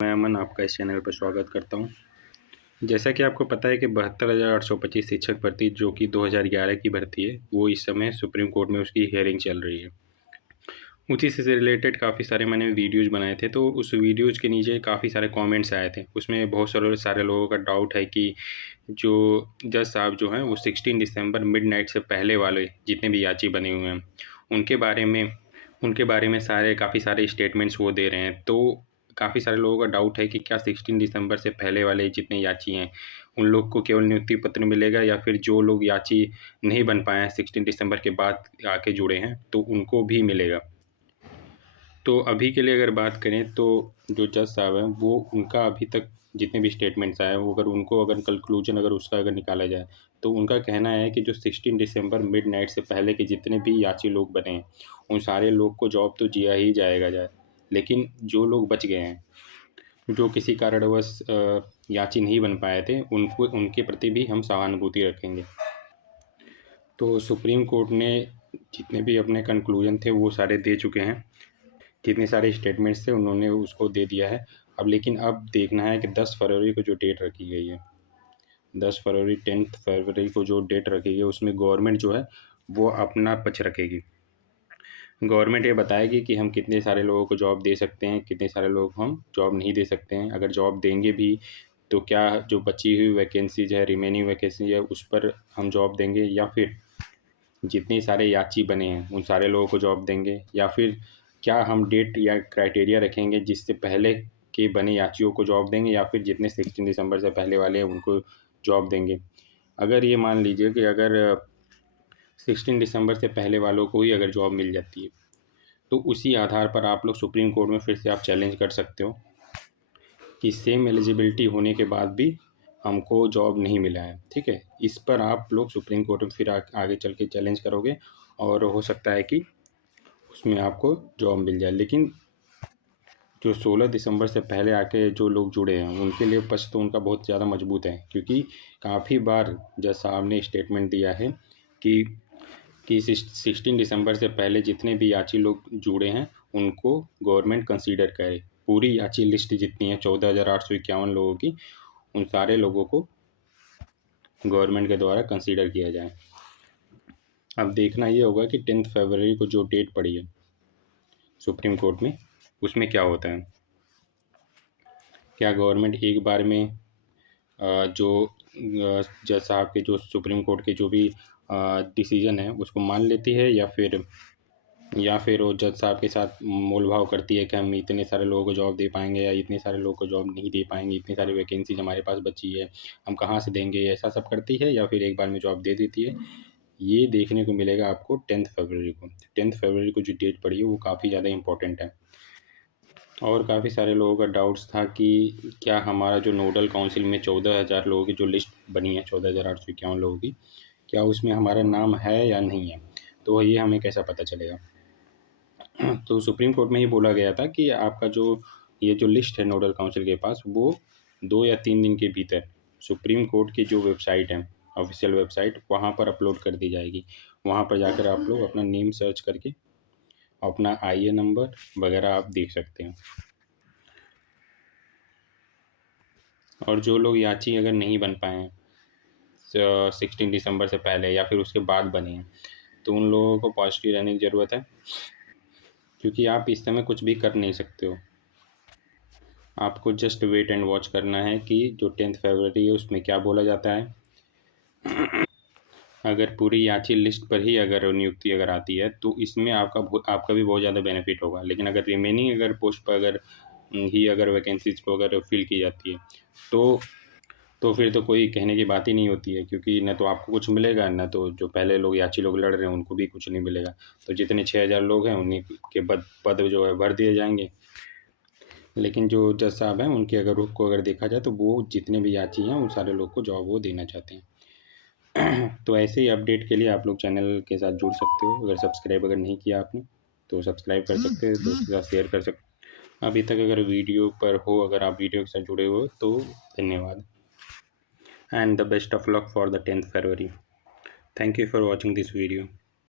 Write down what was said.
मैं अमन आपका इस चैनल पर स्वागत करता हूं। जैसा कि आपको पता है कि 72,825 शिक्षक भर्ती जो कि 2011 की भर्ती है, वो इस समय सुप्रीम कोर्ट में उसकी हियरिंग चल रही है। उसी से रिलेटेड काफ़ी सारे मैंने वीडियोज़ बनाए थे, तो उस वीडियोज़ के नीचे काफ़ी सारे कमेंट्स आए थे। उसमें बहुत सारे लोगों का डाउट है कि जो जज साहब जो हैं वो 16 दिसंबर मिडनाइट से पहले वाले जितने भी याची बने हुए हैं उनके बारे में काफ़ी सारे स्टेटमेंट्स वो दे रहे हैं। तो काफ़ी सारे लोगों का डाउट है कि क्या 16 दिसंबर से पहले वाले जितने याची हैं उन लोग को केवल नियुक्ति पत्र मिलेगा, या फिर जो लोग याची नहीं बन पाए हैं 16 दिसंबर के बाद आके जुड़े हैं तो उनको भी मिलेगा। तो अभी के लिए अगर बात करें तो जो जज साहब हैं वो उनका अभी तक जितने भी स्टेटमेंट्स आए वो अगर कंक्लूजन उसका अगर निकाला जाए तो उनका कहना है कि जो 16 दिसंबर मिडनाइट से पहले के जितने भी याची लोग बने हैं उन सारे लोग को जॉब तो दिया ही जाएगा, लेकिन जो लोग बच गए हैं, जो किसी कारणवश याची नहीं बन पाए थे, उनको उनके प्रति भी हम सहानुभूति रखेंगे। तो सुप्रीम कोर्ट ने जितने भी अपने कंक्लूजन थे वो सारे दे चुके हैं, जितने सारे स्टेटमेंट्स थे उन्होंने उसको दे दिया है। लेकिन अब देखना है कि 10 फरवरी को जो डेट रखी गई है, 10 फरवरी 10 फरवरी को जो डेट रखी गई है उसमें गवर्नमेंट जो है वो अपना पक्ष रखेगी। गवर्नमेंट ये बताएगी कि हम कितने सारे लोगों को जॉब दे सकते हैं, कितने सारे लोग हम जॉब नहीं दे सकते हैं। अगर जॉब देंगे भी तो क्या जो बची हुई वैकेंसीज है, रिमेनिंग वैकेंसी है, उस पर हम जॉब देंगे, या फिर जितने सारे याची बने हैं उन सारे लोगों को जॉब देंगे, या फिर क्या हम डेट या क्राइटेरिया रखेंगे जिससे पहले के बने याचियों को जॉब देंगे, या फिर जितने 16 दिसंबर से पहले वाले हैं उनको जॉब देंगे। अगर ये मान लीजिए कि अगर 16 दिसंबर से पहले वालों को ही अगर जॉब मिल जाती है तो उसी आधार पर आप लोग सुप्रीम कोर्ट में फिर से आप चैलेंज कर सकते हो कि सेम एलिजिबिलिटी होने के बाद भी हमको जॉब नहीं मिला है। ठीक है, इस पर आप लोग सुप्रीम कोर्ट में फिर आगे चल के चैलेंज करोगे और हो सकता है कि उसमें आपको जॉब मिल जाए। लेकिन जो 16 दिसंबर से पहले आके जो लोग जुड़े हैं उनके लिए पक्ष तो उनका बहुत ज़्यादा मजबूत है, क्योंकि काफ़ी बार जज साहब ने स्टेटमेंट दिया है कि 16 दिसंबर से पहले जितने भी याची लोग जुड़े हैं उनको गवर्नमेंट कंसीडर करे। पूरी याची लिस्ट जितनी है 14,851 लोगों की, उन सारे लोगों को गवर्नमेंट के द्वारा कंसीडर किया जाए। अब देखना ये होगा कि 10 फरवरी को जो डेट पड़ी है सुप्रीम कोर्ट में उसमें क्या होता है। क्या गवर्नमेंट एक बार में जो जज साहब के जो सुप्रीम कोर्ट के जो भी डिसीजन है उसको मान लेती है, या फिर वो जज साहब के साथ मोल भाव करती है कि हम इतने सारे लोगों को जॉब दे पाएंगे या इतने सारे लोगों को जॉब नहीं दे पाएंगे, इतनी सारी वैकेंसीज हमारे पास बची है, हम कहाँ से देंगे, ऐसा सब करती है, या फिर एक बार में जॉब दे देती है। ये देखने को मिलेगा आपको 10 फरवरी को। 10 फरवरी को जो डेट पड़ी है वो काफ़ी ज़्यादा इंपॉर्टेंट है। और काफ़ी सारे लोगों का डाउट्स था कि क्या हमारा जो नोडल काउंसिल में 14,000 लोगों की जो लिस्ट बनी है, 14,851 लोगों की, क्या उसमें हमारा नाम है या नहीं है, तो ये हमें कैसा पता चलेगा। तो सुप्रीम कोर्ट में ही बोला गया था कि आपका ये जो लिस्ट है नोडल काउंसिल के पास, वो 2 या 3 दिन के भीतर सुप्रीम कोर्ट की जो वेबसाइट है, ऑफिशियल वेबसाइट, वहाँ पर अपलोड कर दी जाएगी। वहाँ पर जाकर आप लोग अपना नेम सर्च करके अपना आईए नंबर वगैरह आप देख सकते हैं। और जो लोग याची अगर नहीं बन पाए हैं 16 दिसंबर से पहले या फिर उसके बाद बने हैं, तो उन लोगों को पॉजिटिव रहने की ज़रूरत है, क्योंकि आप इस समय कुछ भी कर नहीं सकते हो। आपको जस्ट वेट एंड वॉच करना है कि जो 10 फरवरी है उसमें क्या बोला जाता है। अगर पूरी याची लिस्ट पर ही अगर नियुक्ति अगर आती है तो इसमें आपका भी बहुत ज़्यादा बेनिफिट होगा। लेकिन अगर रिमेनिंग अगर पोस्ट पर अगर वैकेंसीज को अगर फिल की जाती है तो फिर तो कोई कहने की बात ही नहीं होती है, क्योंकि न तो आपको कुछ मिलेगा, न तो जो पहले लोग याची लोग लड़ रहे हैं उनको भी कुछ नहीं मिलेगा। तो जितने 6,000 लोग हैं उन्हीं के पद जो है भर दिए जाएंगे। लेकिन जो जज साहब हैं उनके अगर रुख को अगर देखा जाए तो वो जितने भी याची हैं उन सारे लोग को जॉब वो देना चाहते हैं। तो ऐसे ही अपडेट के लिए आप लोग चैनल के साथ जुड़ सकते हो। अगर सब्सक्राइब अगर नहीं किया आपने तो सब्सक्राइब कर सकते हो, दोस्तों के साथ शेयर कर सकते हो। अभी तक अगर वीडियो पर हो, अगर आप वीडियो के साथ जुड़े हो तो धन्यवाद, and the best of luck for the 10th February. Thank you for watching this video.